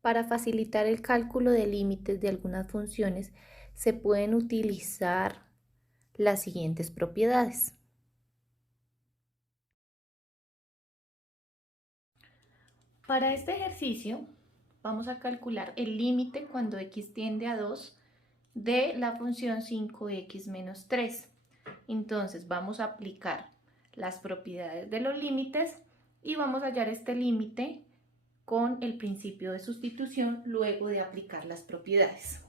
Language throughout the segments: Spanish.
Para facilitar el cálculo de límites de algunas funciones, se pueden utilizar las siguientes propiedades. Para este ejercicio, vamos a calcular el límite cuando x tiende a 2 de la función 5x menos 3. Entonces, vamos a aplicar las propiedades de los límites y vamos a hallar este límite con el principio de sustitución luego de aplicar las propiedades.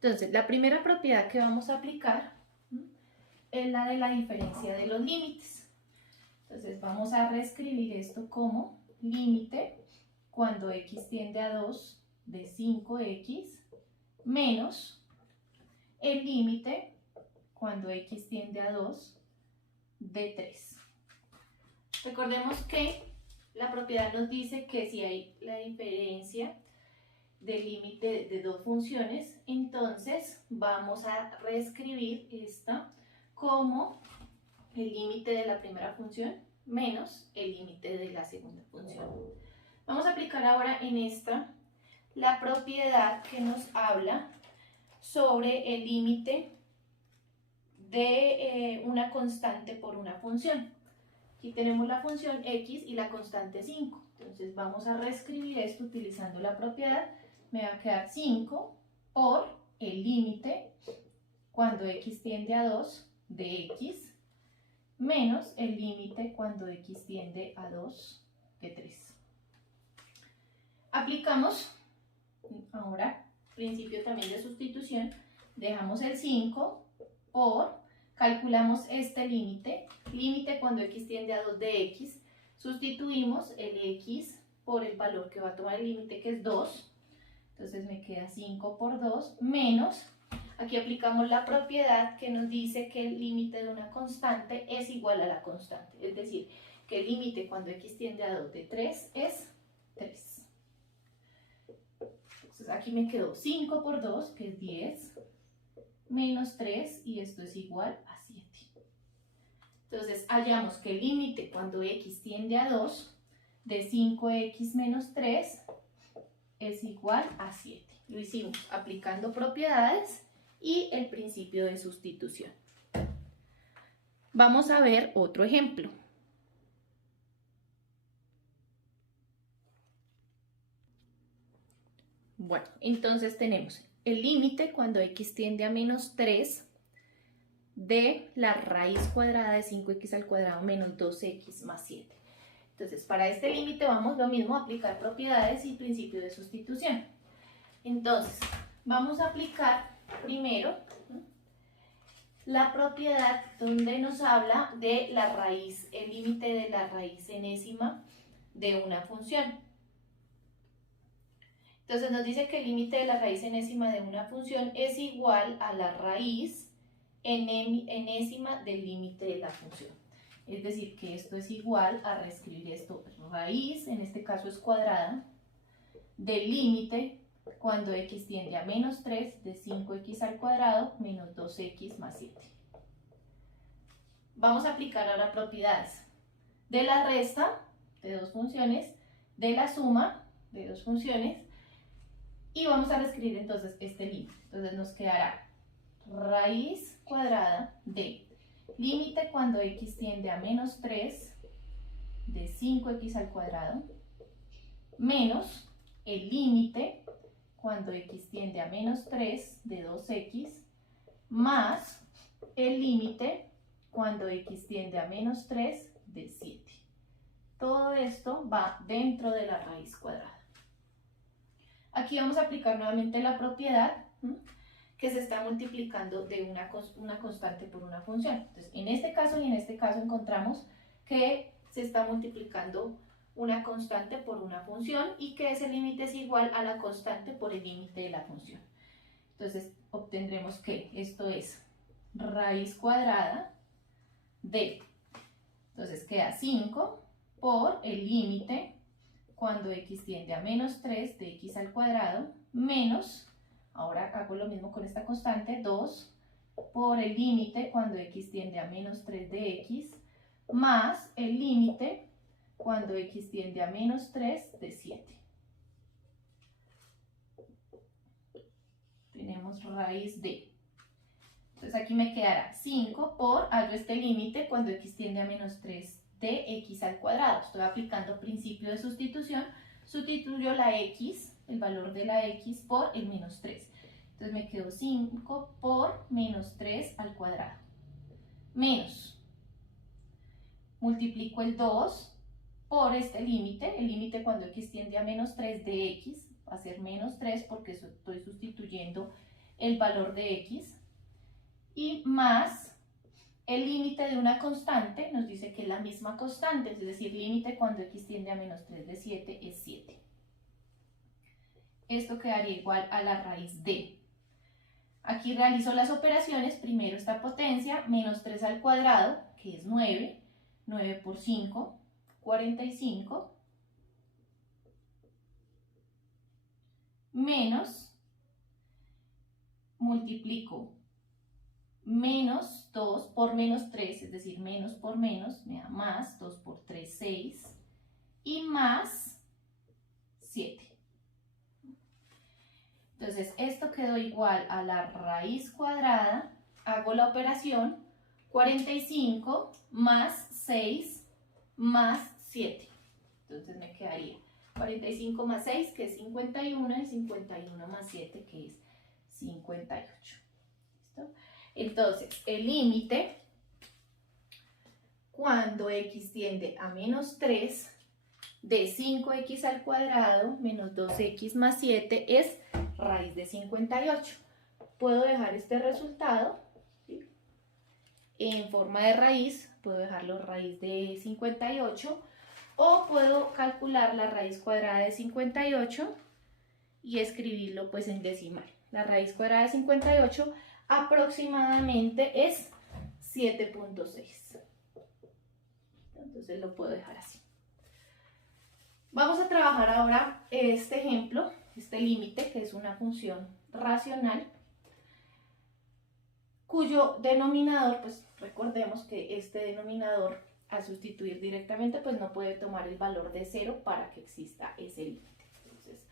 Entonces, la primera propiedad que vamos a aplicar es la de la diferencia de los límites. Entonces, vamos a reescribir esto como límite cuando x tiende a 2 de 5x menos el límite cuando x tiende a 2 de 3. Recordemos que la propiedad nos dice que si hay la diferencia del límite de dos funciones, entonces vamos a reescribir esta como el límite de la primera función menos el límite de la segunda función. Vamos a aplicar ahora en esta la propiedad que nos habla sobre el límite de una constante por una función. Aquí tenemos la función x y la constante 5. Entonces vamos a reescribir esto utilizando la propiedad. Me va a quedar 5 por el límite cuando x tiende a 2 de x menos el límite cuando x tiende a 2 de 3. Aplicamos ahora principio también de sustitución. Dejamos el 5 por, calculamos este límite, límite cuando x tiende a 2 de x, sustituimos el x por el valor que va a tomar el límite, que es 2, entonces me queda 5 por 2, menos, aquí aplicamos la propiedad que nos dice que el límite de una constante es igual a la constante, es decir, que el límite cuando x tiende a 2 de 3 es 3. Entonces aquí me quedó 5 por 2, que es 10, menos 3, y esto es igual a 7. Entonces hallamos que el límite cuando x tiende a 2 de 5x menos 3 es igual a 7. Lo hicimos aplicando propiedades y el principio de sustitución. Vamos a ver otro ejemplo. Bueno, entonces tenemos el límite cuando x tiende a menos 3 de la raíz cuadrada de 5x al cuadrado menos 2x más 7. Entonces, para este límite vamos lo mismo a aplicar propiedades y principio de sustitución. Entonces, vamos a aplicar primero la propiedad donde nos habla de la raíz, el límite de la raíz enésima de una función. Entonces nos dice que el límite de la raíz enésima de una función es igual a la raíz enésima del límite de la función. Es decir, que esto es igual a reescribir esto, raíz, en este caso es cuadrada, del límite cuando x tiende a menos 3 de 5x al cuadrado menos 2x más 7. Vamos a aplicar ahora propiedades de la resta de dos funciones, de la suma de dos funciones, y vamos a reescribir entonces este límite. Entonces nos quedará raíz cuadrada de límite cuando x tiende a menos 3 de 5x al cuadrado menos el límite cuando x tiende a menos 3 de 2x más el límite cuando x tiende a menos 3 de 7. Todo esto va dentro de la raíz cuadrada. Aquí vamos a aplicar nuevamente la propiedad que se está multiplicando de una constante por una función. Entonces, en este caso y en este caso encontramos que se está multiplicando una constante por una función y que ese límite es igual a la constante por el límite de la función. Entonces, obtendremos que esto es raíz cuadrada de, entonces queda 5 por el límite cuando x tiende a menos 3 de x al cuadrado menos, ahora hago lo mismo con esta constante, 2 por el límite cuando x tiende a menos 3 de x más el límite cuando x tiende a menos 3 de 7. raíz de. Entonces aquí me quedará 5 por, hallo este límite cuando x tiende a menos 3 de x al cuadrado. Estoy aplicando principio de sustitución, sustituyo la x, el valor de la x por el menos 3. Entonces me quedó 5 por menos 3 al cuadrado. Menos, multiplico el 2 por este límite, el límite cuando x tiende a menos 3 de x, va a ser menos 3 porque estoy sustituyendo el valor de x, y más el límite de una constante, nos dice que es la misma constante, es decir, límite cuando x tiende a menos 3 de 7 es 7. Esto quedaría igual a la raíz de. Aquí realizo las operaciones, primero esta potencia, menos 3 al cuadrado, que es 9, 9 por 5, 45, menos, multiplico menos 2 por menos 3, es decir, menos por menos, me da más, 2 por 3, 6, y más 7. Entonces, esto quedó igual a la raíz cuadrada, hago la operación, 45 más 6 más 7. Entonces me quedaría 45 más 6, que es 51, y 51 más 7, que es 58. ¿Listo? Entonces, el límite, cuando x tiende a menos 3, de 5x al cuadrado menos 2x más 7 es raíz de 58. Puedo dejar este resultado, ¿sí?, en forma de raíz, puedo dejarlo raíz de 58, o puedo calcular la raíz cuadrada de 58 y escribirlo pues en decimal. La raíz cuadrada de 58 aproximadamente es 7.6. Entonces lo puedo dejar así. Vamos a trabajar ahora este ejemplo, este límite, que es una función racional, cuyo denominador, pues recordemos que este denominador, al sustituir directamente, pues no puede tomar el valor de 0 para que exista ese límite. Entonces,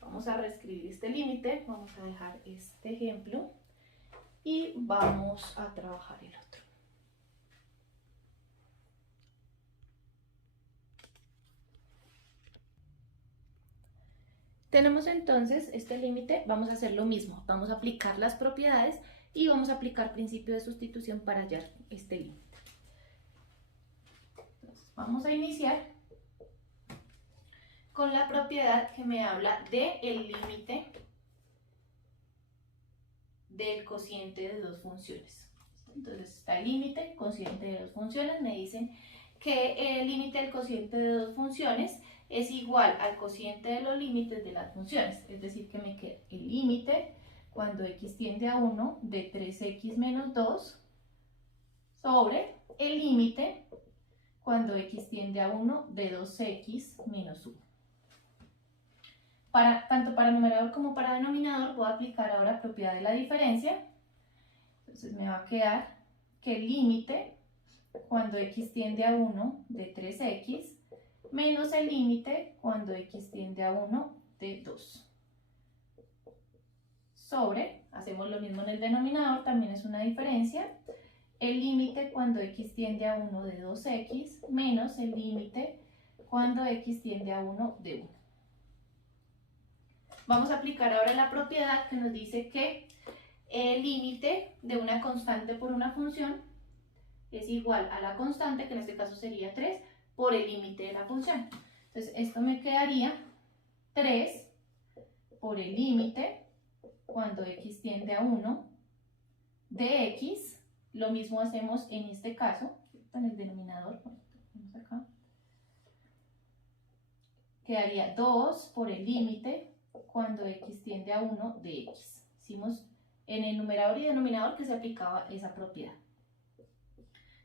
vamos a reescribir este límite, vamos a dejar este ejemplo y vamos a trabajar el otro. Tenemos entonces este límite, vamos a hacer lo mismo, vamos a aplicar las propiedades y vamos a aplicar principio de sustitución para hallar este límite. Entonces, vamos a iniciar con la propiedad que me habla del límite del cociente de dos funciones. Entonces está el límite, cociente de dos funciones, me dicen que el límite del cociente de dos funciones es igual al cociente de los límites de las funciones, es decir, que me queda el límite cuando x tiende a 1 de 3x menos 2 sobre el límite cuando x tiende a 1 de 2x menos 1. Tanto para numerador como para denominador voy a aplicar ahora propiedad de la diferencia. Entonces me va a quedar que el límite cuando x tiende a 1 de 3x menos el límite cuando x tiende a 1 de 2. Sobre, hacemos lo mismo en el denominador, también es una diferencia, el límite cuando x tiende a 1 de 2x menos el límite cuando x tiende a 1 de 1. Vamos a aplicar ahora la propiedad que nos dice que el límite de una constante por una función es igual a la constante, que en este caso sería 3, por el límite de la función. Entonces esto me quedaría 3 por el límite cuando x tiende a 1 de x. Lo mismo hacemos en este caso, en el denominador, vamos acá. Quedaría 2 por el límite cuando x tiende a 1 de x. Hicimos en el numerador y denominador que se aplicaba esa propiedad.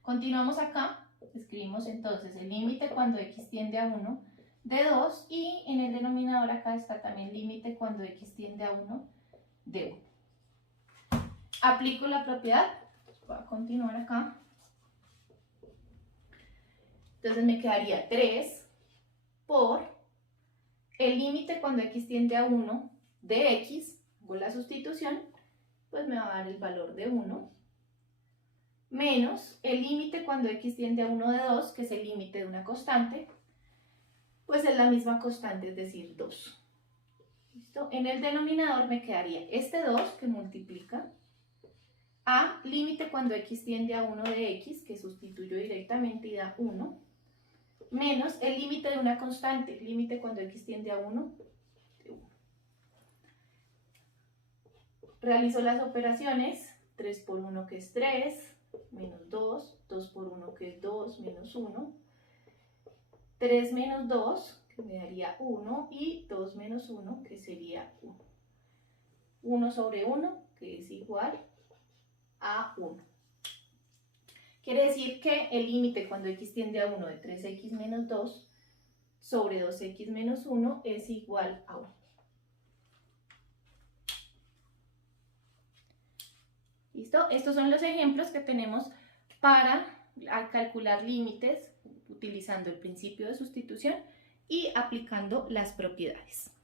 Continuamos acá, escribimos entonces el límite cuando x tiende a 1 de 2 y en el denominador acá está también límite cuando x tiende a 1 de 1. Aplico la propiedad, voy a continuar acá. Entonces me quedaría 3 por el límite cuando x tiende a 1 de x, hago la sustitución, pues me va a dar el valor de 1, menos el límite cuando x tiende a 1 de 2, que es el límite de una constante, pues es la misma constante, es decir, 2. ¿Listo? En el denominador me quedaría este 2 que multiplica a límite cuando x tiende a 1 de x, que sustituyo directamente y da 1, menos el límite de una constante, límite cuando x tiende a 1 de 1. Realizo las operaciones, 3 por 1 que es 3, menos 2, 2 por 1 que es 2, menos 1, 3 menos 2, que me daría 1, y 2 menos 1, que sería 1. 1 sobre 1, que es igual a 1. Quiere decir que el límite cuando x tiende a 1 de 3x menos 2 sobre 2x menos 1 es igual a 1. ¿Listo? Estos son los ejemplos que tenemos para calcular límites utilizando el principio de sustitución y aplicando las propiedades.